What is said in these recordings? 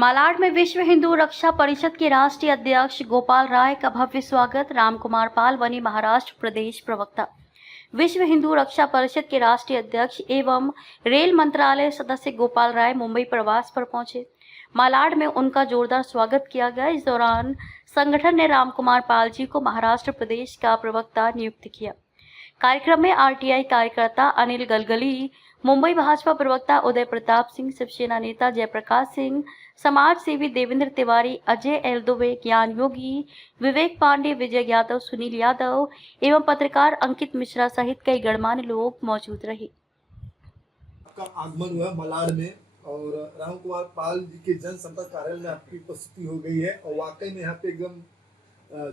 मालाड में विश्व हिंदू रक्षा परिषद के राष्ट्रीय अध्यक्ष गोपाल राय का भव्य स्वागत। रामकुमार पाल बने महाराष्ट्र प्रदेश प्रवक्ता। विश्व हिंदू रक्षा परिषद के राष्ट्रीय अध्यक्ष एवं रेल मंत्रालय सदस्य गोपाल राय मुंबई प्रवास पर पहुंचे। मालाड में उनका जोरदार स्वागत किया गया। इस दौरान संगठन ने रामकुमार पाल जी को महाराष्ट्र प्रदेश का प्रवक्ता नियुक्त किया। कार्यक्रम में आरटीआई कार्यकर्ता अनिल गलगली, मुंबई भाजपा प्रवक्ता उदय प्रताप सिंह, शिवसेना नेता जयप्रकाश सिंह, समाज सेवी देवेंद्र तिवारी, अजय एल्दोवे, ज्ञान योगी, विवेक पांडे, विजय यादव, सुनील यादव एवं पत्रकार अंकित मिश्रा सहित कई गणमान्य लोग मौजूद रहे। आपका आगमन हुआ मलाड में और रामकुमार पाल जी के जनसंपर्क कार्यालय में आपकी उपस्थिति हो गई है और वाकई में यहाँ पे एकदम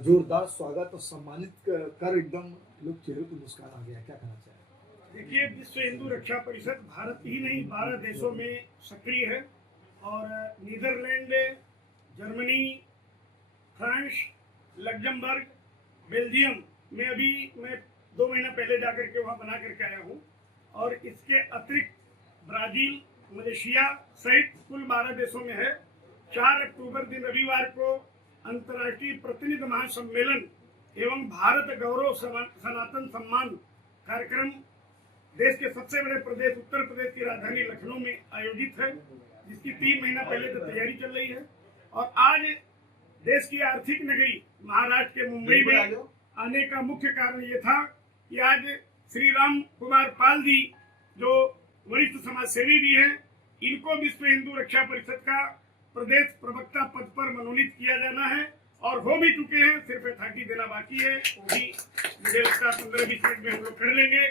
जोरदार स्वागत और सम्मानित कर एकदम लोग चेहरे पर मुस्कान आ गया। क्या कहना चाहिए? देखिए, विश्व हिंदू रक्षा परिषद भारत ही नहीं 12 देशों में सक्रिय है और Netherland, Germany, France, Luxembourg, Belgium में अभी मैं 2 महीना पहले जाकर के वहाँ बना करके आया हूँ और इसके अतिरिक्त ब्राजील, मलेशिया सहित कुल 12 देशों में है। 4 अक्टूबर दिन रविवार को अंतर्राष्ट्रीय प्रतिनिधि महासम्मेलन एवं भारत गौरव सनातन सम्मान कार्यक्रम देश के सबसे बड़े प्रदेश उत्तर प्रदेश की राजधानी लखनऊ में आयोजित है, जिसकी 3 महीना पहले से तैयारी चल रही है। और आज देश की आर्थिक नगरी महाराष्ट्र के मुंबई में आने का मुख्य कारण ये था कि आज श्री राम कुमार पाल जी जो वरिष्ठ समाज सेवी भी हैं, इनको विश्व हिंदू रक्षा परिषद का प्रदेश प्रवक्ता पद पर मनोनीत किया जाना है और हो भी चुके हैं। सिर्फ अथॉरिटी देना बाकी है, वो भी मुझे लगता है 15-20 मिनट में हम लोग कर लेंगे।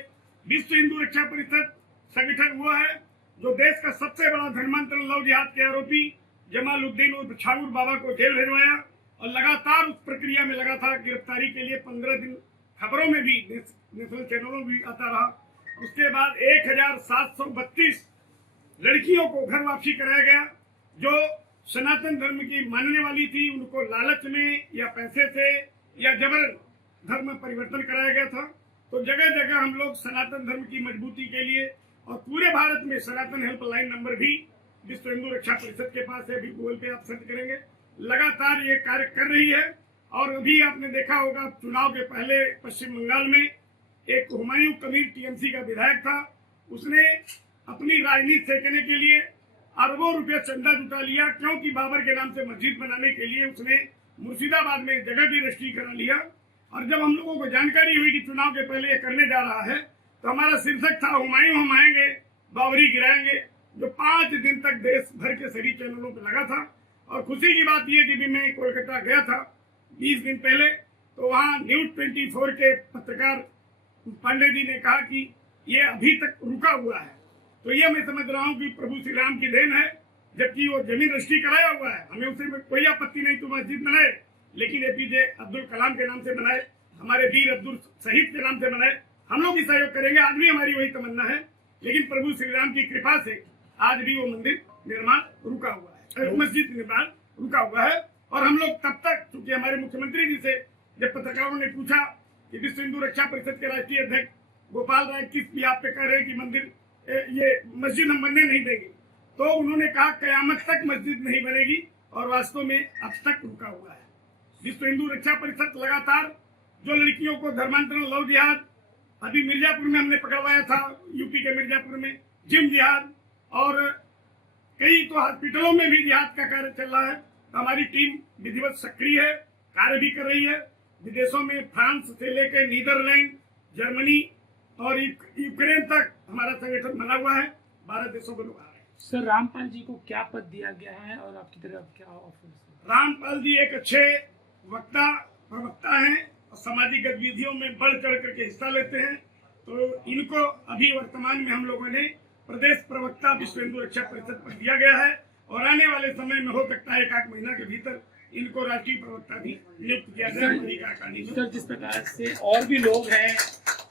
विश्व हिंदू रक्षा परिषद संगठन वो है जो देश का सबसे बड़ा धर्मांतरण लव जिहाद के आरोपी जमालुद्दीन उर्फ छागुर बाबा को जेल भेजवाया और लगातार उस प्रक्रिया में लगातार गिरफ्तारी के लिए 15 दिन खबरों में भी नेशनल चैनलों में भी आता रहा। उसके बाद 1732 लड़कियों को घर वापसी कराया गया जो सनातन धर्म की मानने वाली थी। उनको लालच में या पैसे से या जबर धर्म परिवर्तन कराया गया था। तो जगह जगह हम लोग सनातन धर्म की मजबूती के लिए और पूरे भारत में सनातन हेल्पलाइन नंबर भी विश्व हिंदू रक्षा परिषद के पास है, भी गूगल पे आप सर्च करेंगे। लगातार ये कार्य कर रही है और अभी आपने देखा होगा चुनाव के पहले पश्चिम बंगाल में एक हुमायूं कबीर टीएमसी का विधायक था, उसने अपनी राजनीति सेकने के लिए अरबों रुपया चंदा जुटा लिया, क्योंकि बाबर के नाम से मस्जिद बनाने के लिए उसने मुर्शिदाबाद में जगह भी रजिस्ट्री करा लिया। और जब हम लोगों को जानकारी हुई कि चुनाव के पहले ये करने जा रहा है तो हमारा शीर्षक था हुमायूं हम आएंगे, बाबरी गिराएंगे, जो 5 दिन तक देश भर के सभी चैनलों पर लगा था। और खुशी की बात यह कि भी मैं कोलकाता गया था 20 दिन पहले, तो वहाँ न्यूज 24 के पत्रकार पांडे जी ने कहा कि ये अभी तक रुका हुआ है। तो ये मैं समझ रहा हूँ कि प्रभु श्री राम की देन है, जबकि वो जमीन रजिस्ट्री कराया हुआ है, हमें उसे में कोई आपत्ति नहीं तो मस्जिद बनाए, लेकिन एपीजे अब्दुल कलाम के नाम से बनाए, हमारे वीर अब्दुल शहीद के नाम से बनाए। हम लोग भी सहयोग करेंगे, आज भी हमारी वही तमन्ना है, लेकिन प्रभु श्री राम की कृपा से आज भी वो मंदिर निर्माण रुका हुआ है, मस्जिद निर्माण रुका हुआ है। और हम लोग तब तक, चूंकि हमारे मुख्यमंत्री जी से जब पत्रकारों ने पूछा कि विश्व हिंदू रक्षा परिषद के राष्ट्रीय अध्यक्ष गोपाल राय किस बिहाफ पे कह रहे हैं कि मंदिर ये मस्जिद हम बनने नहीं देंगे, तो उन्होंने कहा कयामत तक मस्जिद नहीं बनेगी और वास्तव में अब तक रुका हुआ है। विश्व हिंदू रक्षा परिषद लगातार जो लड़कियों को धर्मांतरण लव जिहाद, अभी मिर्जापुर में हमने पकड़वाया था, यूपी के मिर्जापुर में जिम जिहाद, और कई तो हॉस्पिटलों में भी जिहाद का कार्य चल रहा है। हमारी टीम विधिवत सक्रिय है, कार्य भी कर रही है। विदेशों में फ्रांस से लेकर नीदरलैंड, जर्मनी और यूक्रेन तक हमारा संगठन बना हुआ है। 12 देशों के लोग आ रहे हैं। सर, रामपाल जी को क्या पद दिया गया है और आपकी तरफ क्या ऑफर? रामपाल जी एक अच्छे वक्ता प्रवक्ता हैं और सामाजिक गतिविधियों में बढ़ चढ़ करके हिस्सा लेते हैं। तो इनको अभी वर्तमान में हम लोगों ने प्रदेश प्रवक्ता विश्व हिंदू रक्षा परिषद पर दिया गया है और आने वाले समय में हो सकता है 1-8 महीना के भीतर इनको राष्ट्रीय प्रवक्ता भी नियुक्त किया जाए। सर, जिस प्रकार से और भी लोग हैं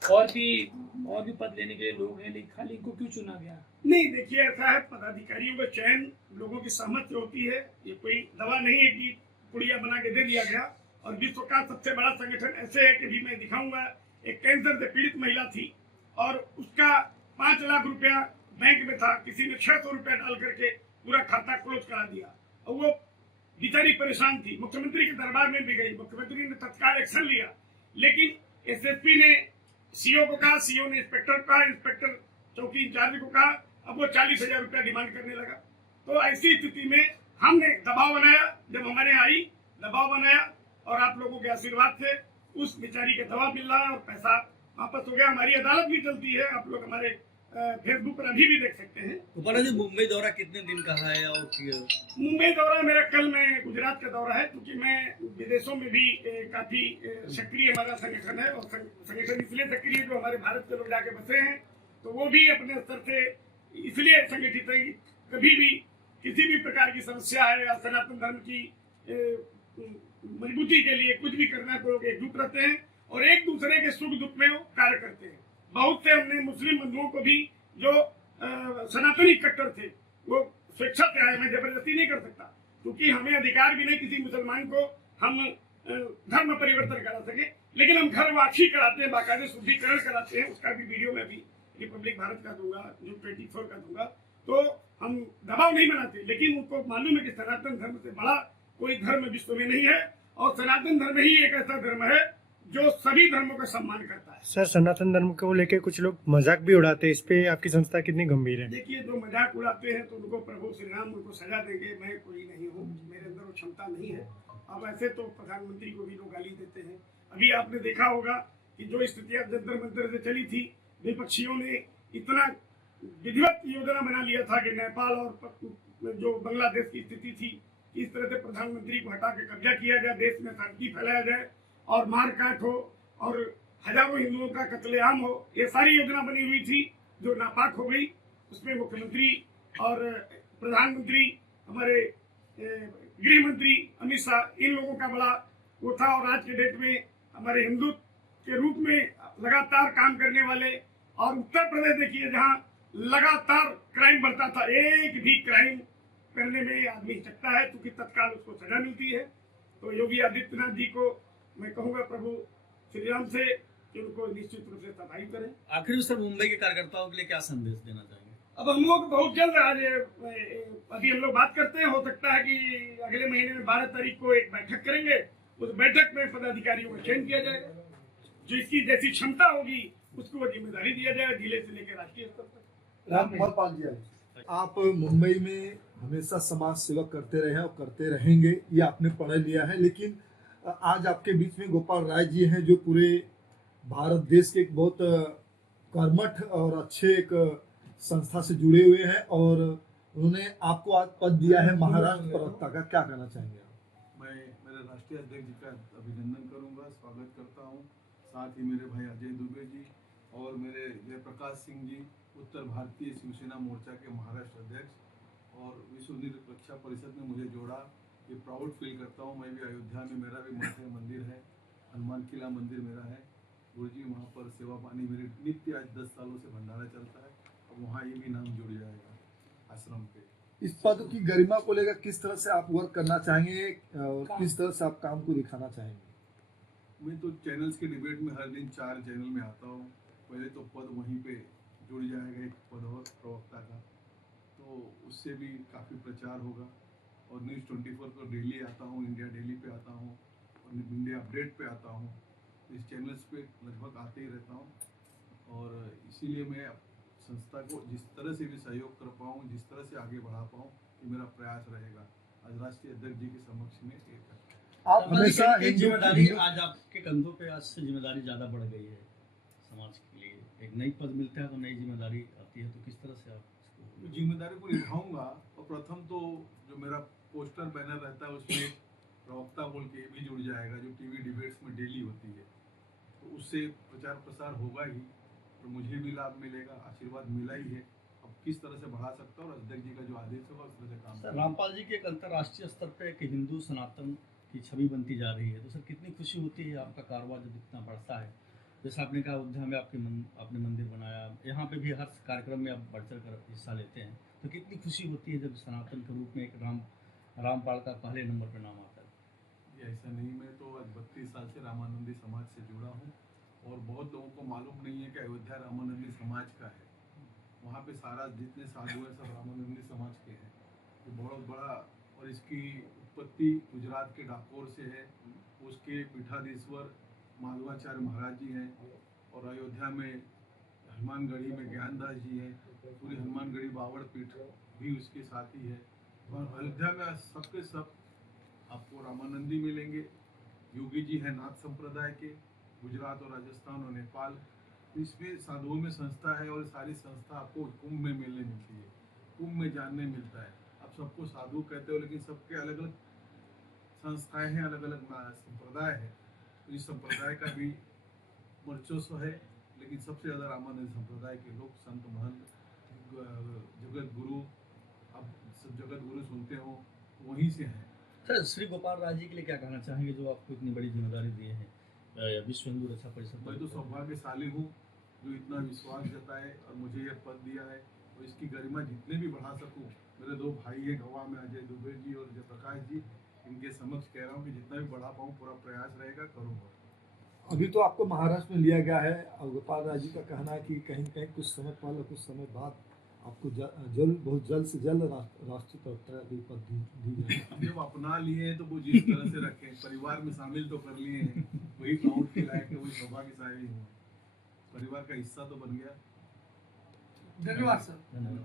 और भी पद लेने के लिए लोग हैं, लेकिन खाली इनको क्यों चुना गया? नहीं, देखिए ऐसा है, पदाधिकारियों का चयन लोगों की सहमति से होती है। ये कोई दवा नहीं है कि पुड़िया बना के दे दिया गया। और विश्व का सबसे बड़ा संगठन ऐसे है कि भी मैं दिखाऊंगा, एक कैंसर से पीड़ित महिला थी और उसका 5 लाख रुपया बैंक में था, किसी ने 600 रुपया डाल करके पूरा खाता क्लोज करा दिया। और वो बेचारी परेशान थी, मुख्यमंत्री के दरबार में भी गई, मुख्यमंत्री ने तत्काल एक्शन लिया, लेकिन एसएसपी ने सीओ को कहा, सीओ ने इंस्पेक्टर को कहा, इंस्पेक्टर चौकी इंचार्ज को कहा, अब वो 40,000 रुपया डिमांड करने लगा। तो ऐसी स्थिति में हमने दबाव बनाया, जब हमारे यहाँ आई दबाव बनाया और आप लोगों के आशीर्वाद से उस बेचारी का दवा मिल रहा है और पैसा वापस हो गया। हमारी अदालत भी चलती है, आप लोग हमारे फेसबुक पर अभी भी देख सकते हैं। गोपाल जी, मुंबई दौरा कितने दिन का है और मुंबई दौरा मेरा कल में गुजरात का दौरा है, क्योंकि मैं विदेशों में भी काफी सक्रिय हमारा संगठन है, और संगठन इसलिए सक्रिय जो हमारे भारत के लोग जाके बसे हैं, तो वो भी अपने स्तर से इसलिए संगठित है। कभी भी किसी भी प्रकार की समस्या है या सनातन धर्म की मजबूती के लिए कुछ भी करना, तो लोग एकजुट रहते हैं और एक दूसरे के सुख दुख में वो कार्य करते हैं। बहुत से हमने मुस्लिम बंधुओं को भी जो सनातनी कट्टर थे वो स्वेच्छा से आए, मैं जबरदस्ती नहीं कर सकता, क्योंकि हमें अधिकार भी नहीं किसी मुसलमान को हम धर्म परिवर्तन करा सके, लेकिन हम घर वापसी कराते हैं, बाकायदे शुद्धिकरण कराते हैं। उसका भी वीडियो मैं भी रिपब्लिक भारत का दूंगा, जो 24 का दूंगा। तो हम दबाव नहीं बनाते, लेकिन उनको मालूम है कि सनातन धर्म से बड़ा कोई धर्म विश्व में नहीं है, और सनातन धर्म ही एक ऐसा धर्म है जो सभी धर्मों का सम्मान करता है। सर, सनातन धर्म को लेकर कुछ लोग मजाक भी उड़ाते हैं, इस पे आपकी संस्था कितनी गंभीर है? देखिए, जो मजाक उड़ाते हैं तो उनको प्रभु श्री राम उनको सजा देंगे, मैं कोई नहीं हूँ, मेरे अंदर वो क्षमता नहीं है। अब ऐसे तो प्रधानमंत्री को भी लोग गाली देते हैं। अभी आपने देखा होगा कि जो स्थितियां जंतर मंतर से चली थी, विपक्षियों ने इतना विधिवत योजना बना लिया था कि नेपाल और जो बांग्लादेश की स्थिति थी, इस तरह से प्रधानमंत्री को हटा के कब्जा किया जाए, देश में शांति फैलाया जाए और मारकाट हो और हजारों हिंदुओं का कत्लेआम हो, ये सारी योजना बनी हुई थी जो नापाक हो गई। उसमें मुख्यमंत्री और प्रधानमंत्री, हमारे गृह मंत्री अमित शाह, इन लोगों का बड़ा वो था। और आज के डेट में हमारे हिंदू के रूप में लगातार काम करने वाले, और उत्तर प्रदेश देखिए जहाँ लगातार क्राइम बढ़ता था, एक भी क्राइम करने में आदमी हिचकता है, क्योंकि तत्काल उसको सजा मिलती है। तो योगी आदित्यनाथ जी को मैं कहूँगा प्रभु श्री राम से कि उनको निश्चित रूप से सफाई करें। आखिर में सर, मुंबई के कार्यकर्ताओं के लिए क्या संदेश देना चाहेंगे? अब हम लोग बहुत जल्द आज अभी हम लोग बात करते हैं, हो सकता है कि अगले महीने में 12 तारीख को एक बैठक करेंगे। उस बैठक में पदाधिकारियों का चयन किया जाएगा, जो इसकी जैसी क्षमता होगी उसको वो जिम्मेदारी दिया जाएगा, जिले से लेकर राष्ट्रीय स्तर तक। राम कुमार पाल जी, आप मुंबई में हमेशा समाज सेवा करते रहे हैं और करते रहेंगे, ये आपने पढ़ लिया है, लेकिन आज आपके बीच में गोपाल राय जी हैं जो पूरे भारत देश के एक बहुत कर्मठ और अच्छे एक संस्था से जुड़े हुए हैं, और उन्होंने आपको आज पद दिया है महाराष्ट्र प्रवक्ता का, क्या कहना चाहेंगे आप? मैं मेरे राष्ट्रीय अध्यक्ष जी का अभिनंदन करूंगा, स्वागत करता हूं। साथ ही मेरे भाई अजय दुबे जी और मेरे जयप्रकाश सिंह जी, उत्तर भारतीय शिवसेना मोर्चा के महाराष्ट्र अध्यक्ष, और विश्व निरक्षा परिषद में मुझे जोड़ा, ये प्राउड फील करता हूँ। मैं भी अयोध्या में, मेरा भी मठ है, मंदिर है, हनुमान किला मंदिर मेरा है, गुरु जी वहाँ पर सेवा पानी मेरी नित्य, आज 10 सालों से भंडारा चलता है, और वहाँ ये भी नाम जुड़ जाएगा आश्रम पे। इस पद की गरिमा को लेकर किस तरह से आप वर्क करना चाहेंगे और किस तरह से आप काम को दिखाना चाहेंगे? मैं तो चैनल्स के डिबेट में हर दिन 4 चैनल में आता हूँ। पहले तो पद वहीं पे जुड़ जाएगा, एक पद और प्रवक्ता का, तो उससे भी काफ़ी प्रचार होगा। और न्यूज़ 24 पर डेली आता हूँ, इंडिया डेली पे आता हूँ और इंडिया अपडेट पे आता हूँ। इस चैनल्स पे लगभग आते ही रहता हूँ, और इसीलिए मैं संस्था को जिस तरह से भी सहयोग कर पाऊँ, जिस तरह से आगे बढ़ा पाऊँ, ये मेरा प्रयास रहेगा। आज राष्ट्रीय अध्यक्ष जी के समक्ष में आप हमेशा एक जिम्मेदारी आज आपके कंधों पे, आज से जिम्मेदारी ज़्यादा बढ़ गई है समाज के लिए। एक नई पद मिलता है तो नई जिम्मेदारी आती है, तो किस तरह से आप इसको जिम्मेदारी को निभाऊंगा। और प्रथम तो जो मेरा पोस्टर बैनर रहता है उसमें प्रवक्ता बोल के भी जुड़ जाएगा, जो टीवी डिबेट्स में डेली होती है, तो उससे प्रचार प्रसार होगा ही, तो मुझे भी लाभ मिलेगा, आशीर्वाद मिला ही है। अब किस तरह से बढ़ा सकता हूँ, और अध्यक्ष जी का जो आदेश होगा उस तरह से काम सर, रामपाल जी के एक अंतर्राष्ट्रीय स्तर पे एक हिंदू सनातन की छवि बनती जा रही है, तो सर कितनी खुशी होती है आपका कारोबार जब इतना बढ़ता है? जैसे आपने कहा अयोध्या में आपने मंदिर बनाया, यहाँ पे भी हर कार्यक्रम में आप बढ़ चढ़ कर हिस्सा लेते हैं, तो कितनी खुशी होती है जब सनातन के रूप में एक रामपाल का पहले नंबर पर नाम आता है? ये ऐसा नहीं, मैं तो आज 32 साल से रामानंदी समाज से जुड़ा हूँ, और बहुत लोगों को मालूम नहीं है कि अयोध्या रामानंदी समाज का है। वहाँ पे सारा जितने साधु हैं सब रामानंदी समाज के हैं। ये बहुत बड़ा और इसकी उत्पत्ति गुजरात के डाकोर से है। उसके पीठाधीश्वर माधवाचार्य महाराज जी हैं और अयोध्या में हनुमानगढ़ी में ज्ञानदास जी हैं। पूरी हनुमानगढ़ी बावड़ पीठ भी उसके साथ ही है। और अयोध्या में सबके सब आपको रामानंदी मिलेंगे। योगी जी हैं नाथ संप्रदाय के, गुजरात और राजस्थान और नेपाल। इसमें साधुओं में संस्था है और सारी संस्था आपको कुंभ में मिलने मिलती है, कुंभ में जानने मिलता है। आप सबको साधु कहते हो, लेकिन सबके अलग अलग संस्थाएं हैं, अलग अलग संप्रदाय है। तो इस संप्रदाय का भी वर्चस्व है, लेकिन सबसे ज़्यादा रामानंद संप्रदाय के लोग, संत महंत, जगत गुरु, अब सब जगत गुरु सुनते हो वहीं से हैं। सर, श्री गोपाल राज जी के लिए क्या कहना चाहेंगे जो आपको इतनी बड़ी जिम्मेदारी दिए हैं विश्व हिंदू रक्षा परिषद? मैं तो सौभाग्यशाली हूँ जो इतना विश्वास जताए और मुझे यह पद दिया है, और इसकी गरिमा जितने भी बढ़ा सकूँ। मेरे दो भाई हैं गवा में, अजय दुबे जी और जयप्रकाश जी, इनके समक्ष कह रहा हूँ कि जितना भी बढ़ा पाऊँ पूरा प्रयास रहेगा, करूँगा। अभी तो आपको महाराष्ट्र में लिया गया है और गोपाल राज जी का कहना है कि कहीं कहीं कुछ समय पहले कुछ समय बाद आपको बहुत जल्द से जल्द राष्ट्रीय प्रवक्ता की पद दी जाएगी। जब अपना लिए हैं तो वो जिस तरह से रखें, परिवार में शामिल तो कर लिए हैं, वही काउंट के लायक है, वही सौभाग्यशाली हूँ। परिवार का हिस्सा तो बन गया। धन्यवाद सर। धन्यवाद।